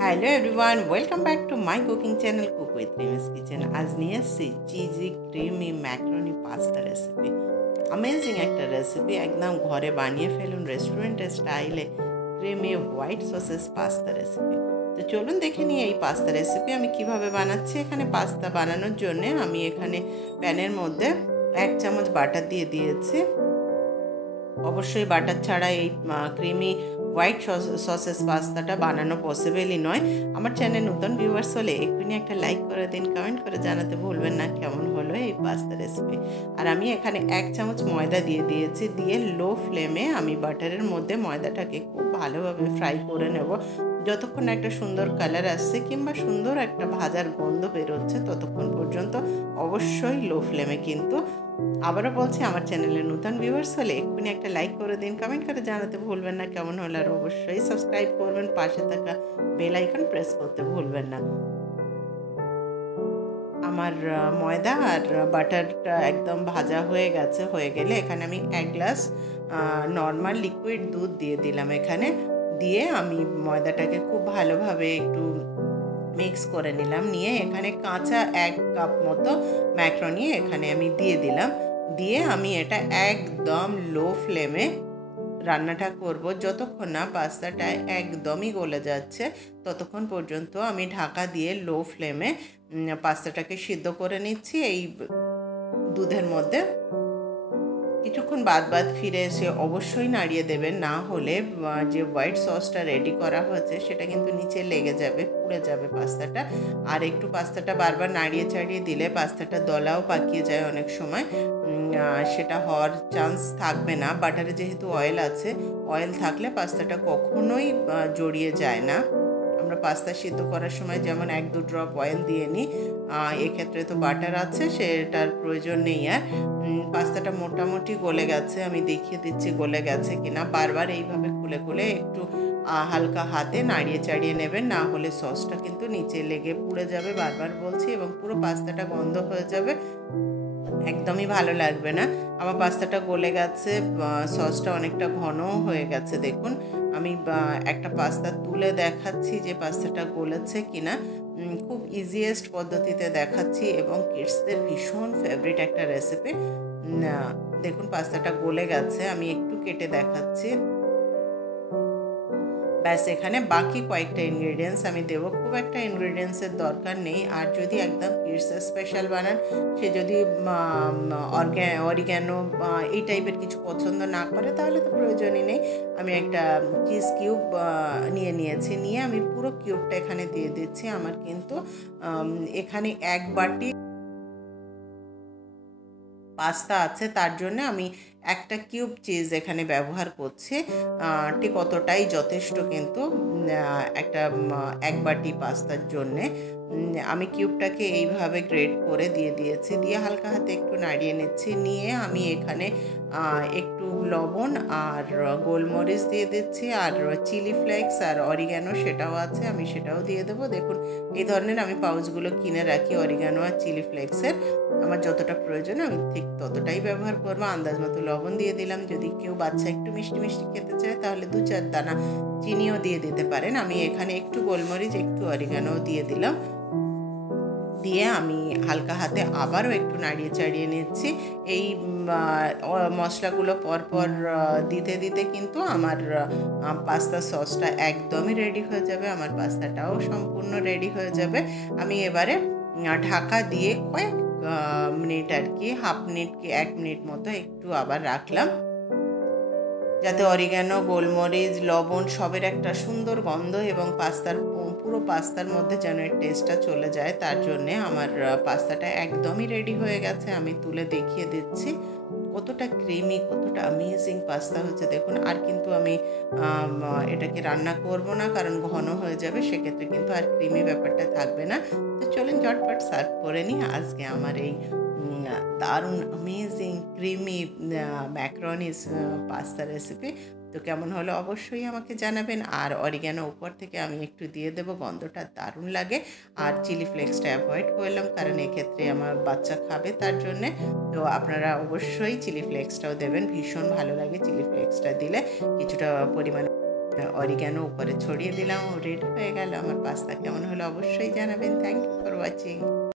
Hello everyone, welcome back to my cooking channel cook with Rimi's kitchen. আজ নিয়ে এসেছি cheesy creamy macaroni pasta recipe. Amazing একটা recipe, একদম ঘরে বানিয়ে ফেলুন রেস্টুরেন্টের স্টাইলে creamy white sauces pasta recipe. তো চলুন দেখে নিই এই পাস্তা রেসিপি আমি কিভাবে বানাচ্ছি। এখানে পাস্তা বানানোর জন্য আমি এখানে প্যানের মধ্যে 1 চামচ বাটার দিয়ে দিয়েছি। অবশ্যই বাটার ছাড়া এই ক্রিমি হোয়াইট সসেস পাস্তাটা বানানো পসিবলই নয়। আমার চ্যানেল নতুন ভিউয়ার্স হলে এক্ষুনি একটা লাইক করে দিন, কমেন্ট করে জানাতে ভুলবেন না কেমন হলো এই পাস্তা রেসিপি। আর আমি এখানে 1 চামচ ময়দা দিয়ে দিয়েছি, দিয়ে লো ফ্লেমে আমি বাটারের মধ্যে ময়দাটাকে খুব ভালোভাবে ফ্রাই করে নেব। যতক্ষণ একটা সুন্দর কালার আসছে কিংবা সুন্দর একটা ভাজার গন্ধ বেরোচ্ছে ততক্ষণ পর্যন্ত অবশ্যই লো ফ্লেমে। কিন্তু আবারও বলছি, আমার চ্যানেলে নতুন ভিউয়ার্স হলে এক্ষুনি একটা লাইক করে দিন, কমেন্ট করে জানাতে ভুলবেন না কেমন হলো, আর অবশ্যই সাবস্ক্রাইব করবেন, পাশে থাকা বেল আইকন প্রেস করতে ভুলবেন না। আমার ময়দা আর বাটারটা একদম ভাজা হয়ে গেছে। হয়ে গেলে এখানে আমি 1 গ্লাস নর্মাল লিকুইড দুধ দিয়ে দিলাম। এখানে দিয়ে আমি ময়দাটাকে খুব ভালোভাবে একটু মিক্স করে নিলাম। নিয়ে এখানে কাঁচা 1 কাপ মতো ম্যাকারনি এখানে আমি দিয়ে দিলাম। দিয়ে আমি এটা একদম লো ফ্লেমে রান্নাটা করব। যতক্ষণ না পাস্তাটা একদমই গলে যাচ্ছে ততক্ষণ পর্যন্ত আমি ঢাকা দিয়ে লো ফ্লেমে পাস্তাটাকে সিদ্ধ করে নিচ্ছি এই দুধের মধ্যে। কিছুক্ষণ বাদ ফিরে এসে অবশ্যই নাড়িয়ে দেবেন, না হলে যে হোয়াইট সসটা রেডি করা হয়েছে সেটা কিন্তু নিচে লেগে যাবে, পুড়ে যাবে পাস্তাটা। আর একটু পাস্তাটা বারবার নাড়িয়ে চাড়িয়ে দিলে পাস্তাটা দলাও পাকিয়ে যায় অনেক সময়, সেটা হওয়ার চান্স থাকবে না। বাটারে যেহেতু অয়েল আছে, অয়েল থাকলে পাস্তাটা কখনোই জড়িয়ে যায় না। আমরা পাস্তা সিদ্ধ করার সময় যেমন 1-2 ড্রপ অয়েল দিয়ে নিই, এক্ষেত্রে তো বাটার আছে, সেটার প্রয়োজন নেই। আর পাস্তাটা মোটামুটি গলে গেছে, আমি দেখিয়ে দিচ্ছি গলে গেছে কিনা। বারবার এইভাবে খুলে খুলে একটু হালকা হাতে নাড়িয়ে চাড়িয়ে নেবেন, না হলে সসটা কিন্তু নিচে লেগে পুড়ে যাবে, বারবার বলছি, এবং পুরো পাস্তাটা গন্ধ হয়ে যাবে, একদমই ভালো লাগবে না। আমার পাস্তাটা গলে গেছে, সসটা অনেকটা ঘনও হয়ে গেছে। দেখুন আমি একটা পাস্তা তুলে দেখাচ্ছি যে পাস্তাটা গলেছে কিনা। খুব ইজিয়েস্ট পদ্ধতিতে দেখাচ্ছি এবং কিডসদের ভীষণ ফেভারিট একটা রেসিপি। দেখুন পাস্তাটা গলে গেছে, আমি একটু কেটে দেখাচ্ছি। ব্যাস, এখানে বাকি কয়েকটা ইনগ্রেডিয়েন্টস আমি দেবো। খুব একটা ইনগ্রেডিয়েন্টসের দরকার নেই। আর যদি একদম কিডস স্পেশাল বানান, সে যদি অরিগ্যানো এই টাইপের কিছু পছন্দ না করে তাহলে তো প্রয়োজনই নেই। আমি একটা চিজ কিউব নিয়েছি, নিয়ে আমি পুরো কিউবটা এখানে দিয়ে দিচ্ছি। আমার কিন্তু এখানে 1 বাটি পাস্তা আছে, তার জন্য আমি একটা কিউব চিজ এখানে ব্যবহার করছি। ঠিক অতটাই যথেষ্ট কিন্তু একটা 1 বাটি পাস্তার জন্যে। আমি কিউবটাকে এইভাবে গ্রেট করে দিয়ে দিয়েছি, দিয়ে হালকা হাতে একটু নাড়িয়ে নিচ্ছি। নিয়ে আমি এখানে একটু লবণ আর গোলমরিচ দিয়ে দিচ্ছি, আর চিলি ফ্লেক্স আর অরিগ্যানো সেটাও আছে, আমি সেটাও দিয়ে দেবো। দেখুন এই ধরনের আমি পাউচগুলো কিনে রাখি অরিগ্যানো আর চিলি ফ্লেক্সের। আমার যতটা প্রয়োজন আমি ঠিক ততটাই ব্যবহার করবো। আন্দাজ মতো লবণ দিয়ে দিলাম। যদি কেউ বাচ্চা একটু মিষ্টি মিষ্টি খেতে চায় তাহলে 2-4 দানা চিনিও দিয়ে দিতে পারেন। আমি এখানে একটু গোলমরিচ, একটু অরিগ্যানো দিয়ে দিলাম। দিয়ে আমি হালকা হাতে আবারও একটু নাড়িয়ে চাড়িয়ে নিচ্ছি। এই মশলাগুলো পরপর দিতে দিতে কিন্তু আমার পাস্তা সসটা একদমই রেডি হয়ে যাবে, আমার পাস্তাটাও সম্পূর্ণ রেডি হয়ে যাবে। আমি এবারে ঢাকা দিয়ে কয়েক মিনিট, আর কি হাফ মিনিট কি 1 মিনিট মতো একটু আবার রাখলাম, যাতে অরিগ্যানো, গোলমরিচ, লবণ সবের একটা সুন্দর গন্ধ এবং পুরো পাস্তার মধ্যে যেন এর টেস্টটা চলে যায়। তার জন্যে আমার পাস্তাটা একদমই রেডি হয়ে গেছে। আমি তুলে দেখিয়ে দিচ্ছি কতটা ক্রিমি, কতটা অ্যামেজিং পাস্তা হচ্ছে। দেখুন, আর কিন্তু আমি এটাকে রান্না করব না, কারণ ঘন হয়ে যাবে, সেক্ষেত্রে কিন্তু আর ক্রিমি ব্যাপারটা থাকবে না। তো চলুন ঝটপট সার্ভ করে নিই আজকে আমার এই দারুণ অ্যামেজিং ক্রিমি ম্যাকারনিস পাস্তা রেসিপি। তো কেমন হলো অবশ্যই আমাকে জানাবেন। আর অরিগ্যানো উপর থেকে আমি একটু দিয়ে দেবো, গন্ধটা দারুণ লাগে। আর চিলি ফ্লেক্সটা অ্যাভয়েড করলাম, কারণ এক্ষেত্রে আমার বাচ্চা খাবে তার জন্যে। তো আপনারা অবশ্যই চিলি ফ্লেক্সটাও দেবেন, ভীষণ ভালো লাগে চিলি ফ্লেক্সটা দিলে। কিছুটা পরিমাণ অরিগ্যানো উপরে ছড়িয়ে দিলাম। রেডি হয়ে গেল আমার পাস্তা। কেমন হলো অবশ্যই জানাবেন। Thank you for watching.